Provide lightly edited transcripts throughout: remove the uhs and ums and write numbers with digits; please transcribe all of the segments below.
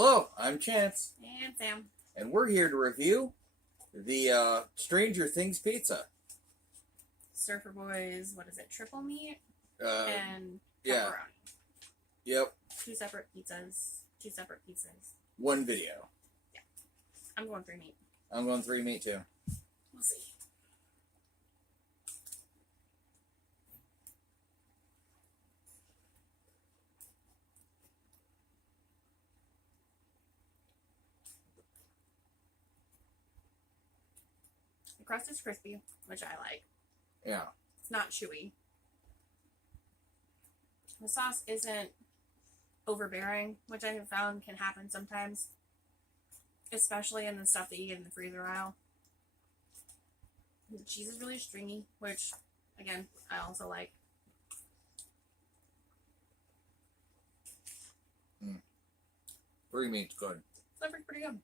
Hello, I'm Chance, And Sam. and we're here to review the Stranger Things pizza. Surfer Boys, what is it? Triple meat and yeah. pepperoni. Yep. Two separate pizzas. One video. Yeah. I'm going 3 meat. I'm going 3 meat too. We'll see. The crust is crispy, which I like. Yeah. It's not chewy. The sauce isn't overbearing, which I have found can happen sometimes, especially in the stuff that you get in the freezer aisle. The cheese is really stringy, which, again, I also like. 3 meat's good. It's pretty good.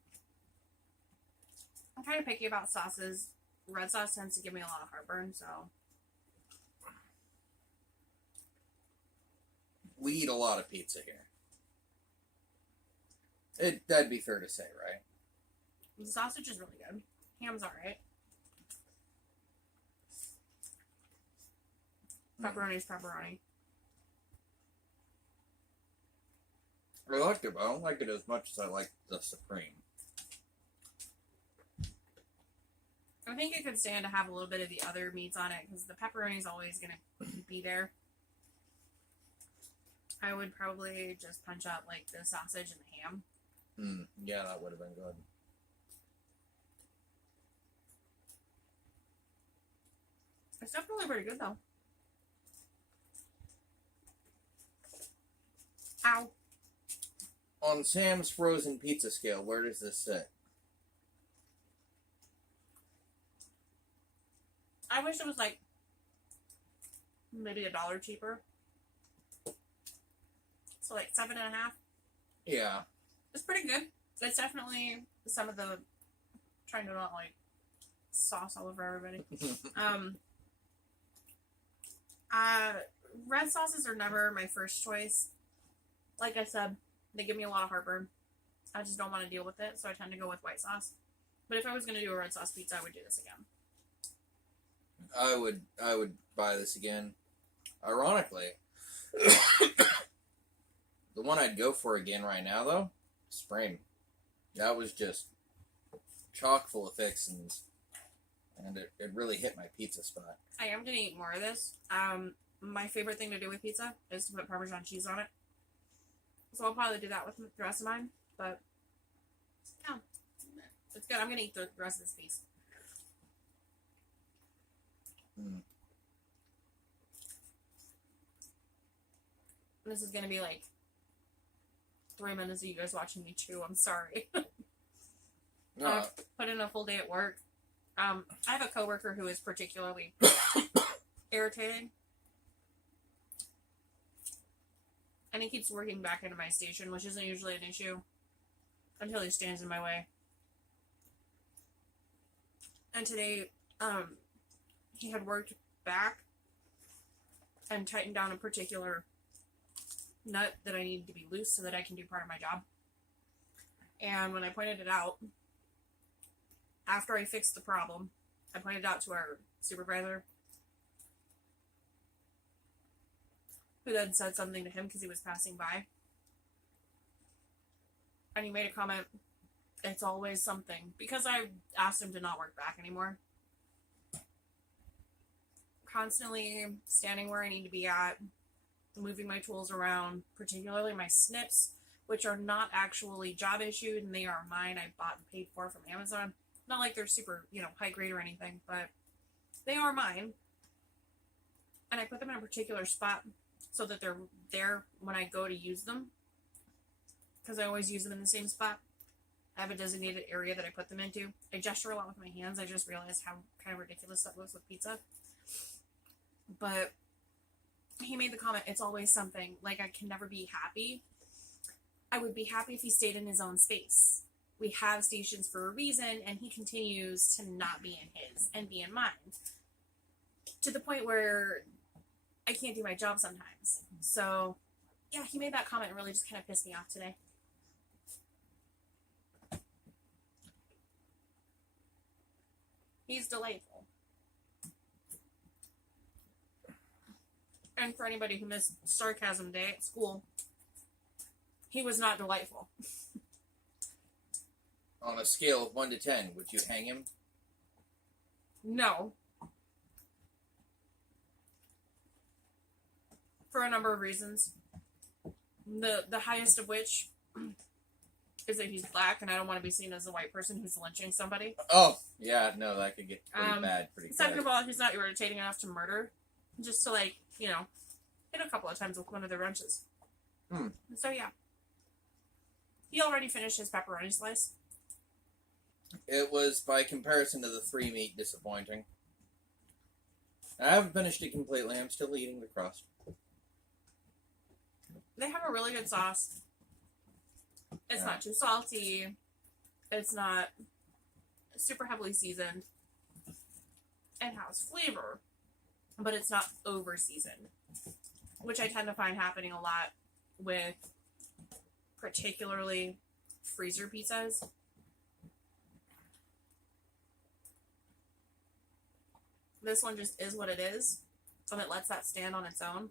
I'm kind of picky about sauces. Red sauce tends to give me a lot of heartburn, so. We eat a lot of pizza here. That'd be fair to say, right? The sausage is really good. Ham's alright. Pepperoni's pepperoni. I like it, but I don't like it as much as I like the Supreme. I think it could stand to have a little bit of the other meats on it, because the pepperoni is always going to be there. I would probably just punch out, like, the sausage and the ham. Yeah, that would have been good. It's definitely pretty good, though. Ow. On Sam's frozen pizza scale, where does this sit? I wish it was, like, maybe $1 cheaper. So, like, 7.5. Yeah. It's pretty good. It's definitely some of the, trying to not, like, sauce all over everybody. Red sauces are never my first choice. Like I said, they give me a lot of heartburn. I just don't want to deal with it, so I tend to go with white sauce. But if I was going to do a red sauce pizza, I would do this again. I would buy this again. Ironically, the one I'd go for again right now, though, Supreme. That was just chock full of fixings, and it really hit my pizza spot. I am going to eat more of this. My favorite thing to do with pizza is to put Parmesan cheese on it. So I'll probably do that with the rest of mine, but yeah, it's good. I'm going to eat the rest of this piece. This is going to be like 3 minutes of you guys watching me chew. I'm sorry. No. I've put in a full day at work. I have a coworker who is particularly irritating. And he keeps working back into my station, which isn't usually an issue until he stands in my way. And today, he had worked back and tightened down a particular nut that I needed to be loose so that I can do part of my job. And when I pointed it out, after I fixed the problem, I pointed it out to our supervisor, who then said something to him because he was passing by. And he made a comment, "It's always something." Because I asked him to not work back anymore. Constantly standing where I need to be at, moving my tools around, particularly my snips, which are not actually job issued, and they are mine. I bought and paid for from Amazon. Not like they're super, high grade or anything, but they are mine. And I put them in a particular spot so that they're there when I go to use them, because I always use them in the same spot. I have a designated area that I put them into. I gesture a lot with my hands. I just realized how kind of ridiculous that looks with pizza. But he made the comment, "It's always something. Like, I can never be happy." I would be happy if he stayed in his own space. We have stations for a reason, and he continues to not be in his and be in mine. To the point where I can't do my job sometimes. So, yeah, he made that comment and really just kind of pissed me off today. He's delightful. And for anybody who missed sarcasm day at school, he was not delightful. On a scale of 1 to 10, would you hang him? No. For a number of reasons. The highest of which is that he's black, and I don't want to be seen as a white person who's lynching somebody. Oh, yeah, no, that could get pretty bad pretty quick. Second of all, he's not irritating enough to murder. Just to, like, you know, hit a couple of times with one of the wrenches. So, yeah. He already finished his pepperoni slice. It was, by comparison to the 3-meat, disappointing. I haven't finished it completely. I'm still eating the crust. They have a really good sauce. It's not too salty. It's not super heavily seasoned. It has flavor, but it's not over seasoned, which I tend to find happening a lot with particularly freezer pizzas. This one just is what it is, and it lets that stand on its own.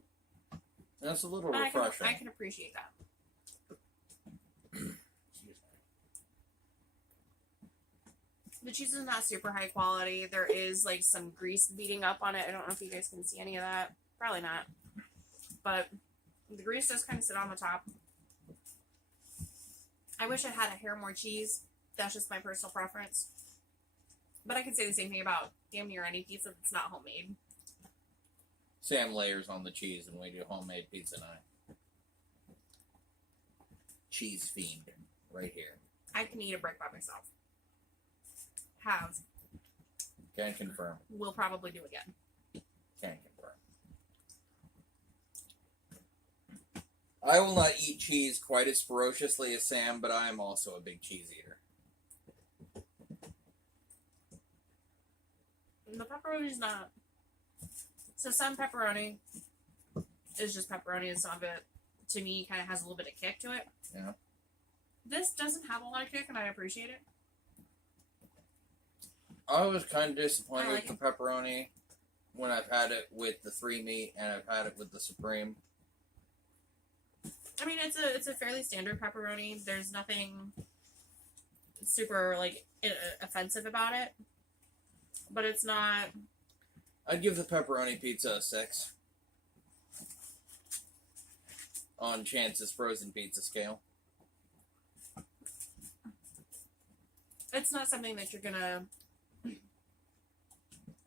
That's a little refreshing. I can appreciate that. The cheese is not super high quality. There is like some grease beating up on it. I don't know if you guys can see any of that. Probably not. But the grease does kind of sit on the top. I wish it had a hair more cheese. That's just my personal preference. But I can say the same thing about damn near any pizza that's not homemade. Sam layers on the cheese and we do homemade pizza night. Cheese fiend. Right here. I can eat a brick by myself. Have. Can confirm. Will probably do again. Can confirm. I will not eat cheese quite as ferociously as Sam, but I am also a big cheese eater. The pepperoni's not. So some pepperoni is just pepperoni, and some of it, to me, kind of has a little bit of kick to it. Yeah. This doesn't have a lot of kick, and I appreciate it. I was kind of disappointed like with the pepperoni when I've had it with the 3-meat and I've had it with the Supreme. I mean, it's a fairly standard pepperoni. There's nothing super, like, offensive about it. But it's not... I'd give the pepperoni pizza a 6. On Chance's frozen pizza scale. It's not something that you're gonna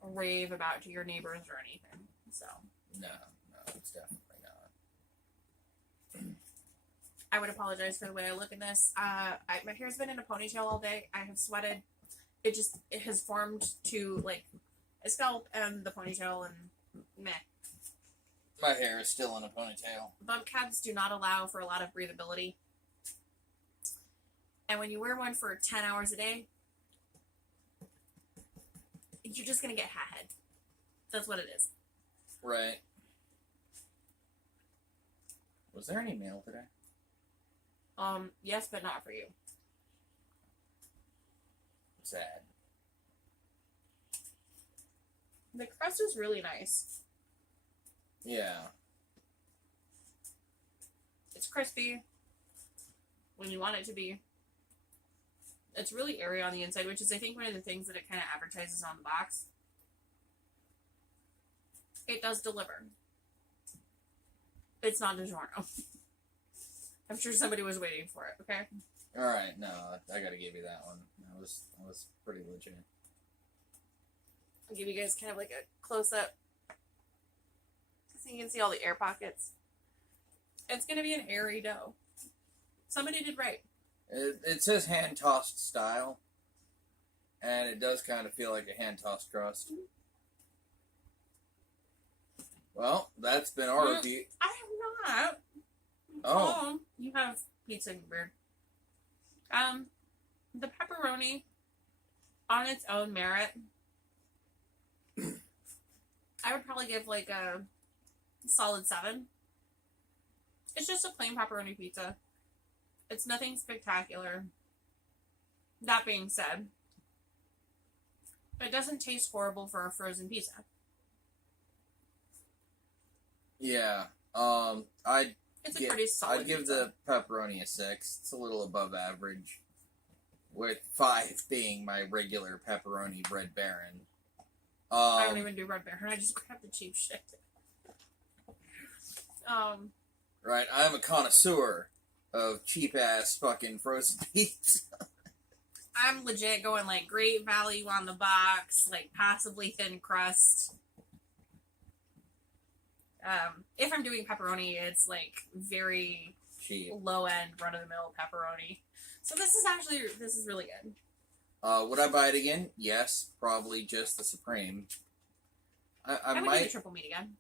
rave about to your neighbors or anything. So No, it's definitely not. I would apologize for the way I look in this. My hair's been in a ponytail all day. I have sweated. It has formed to like a scalp and the ponytail and meh. My hair is still in a ponytail. Bump cabs do not allow for a lot of breathability. And when you wear one for 10 hours a day, you're just going to get hat head. That's what it is. Right. Was there any mail today? Yes, but not for you. Sad. The crust is really nice. Yeah. It's crispy when you want it to be. It's really airy on the inside, which is, I think, one of the things that it kind of advertises on the box. It does deliver. It's not DiGiorno. I'm sure somebody was waiting for it, okay? Alright, no, I gotta give you that one. That was pretty legit. I'll give you guys kind of like a close-up so you can see all the air pockets. It's going to be an airy dough. Somebody did right. It says hand-tossed style, and it does kind of feel like a hand-tossed crust. Well, that's been our review. I have not. Oh, you have pizza in your beard. The pepperoni, on its own merit, I would probably give like a solid 7. It's just a plain pepperoni pizza. It's nothing spectacular. That being said, It doesn't taste horrible for a frozen pizza. Yeah. It's a pretty solid I'd give pizza. the pepperoni a 6. It's a little above average, with 5 being my regular pepperoni Red Baron. I don't even do Red Baron. I just grab the cheap shit. Right, I'm a connoisseur of cheap ass fucking frozen pizza. I'm legit going like great value on the box, like possibly thin crust. If I'm doing pepperoni, it's like very Cheap. low end, run of the mill pepperoni. So this is really good. Would I buy it again? Yes, probably just the Supreme. I would do the triple meat again.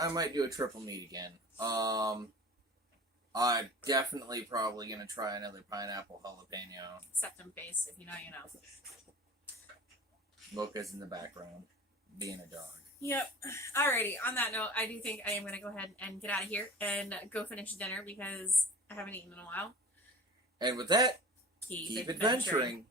I might do a triple meat again. I'm definitely probably gonna try another pineapple jalapeno. Septum face, if you know, you know. Mocha's in the background, being a dog. Yep. Alrighty. On that note, I do think I am gonna go ahead and get out of here and go finish dinner because I haven't eaten in a while. And with that, Keep adventuring.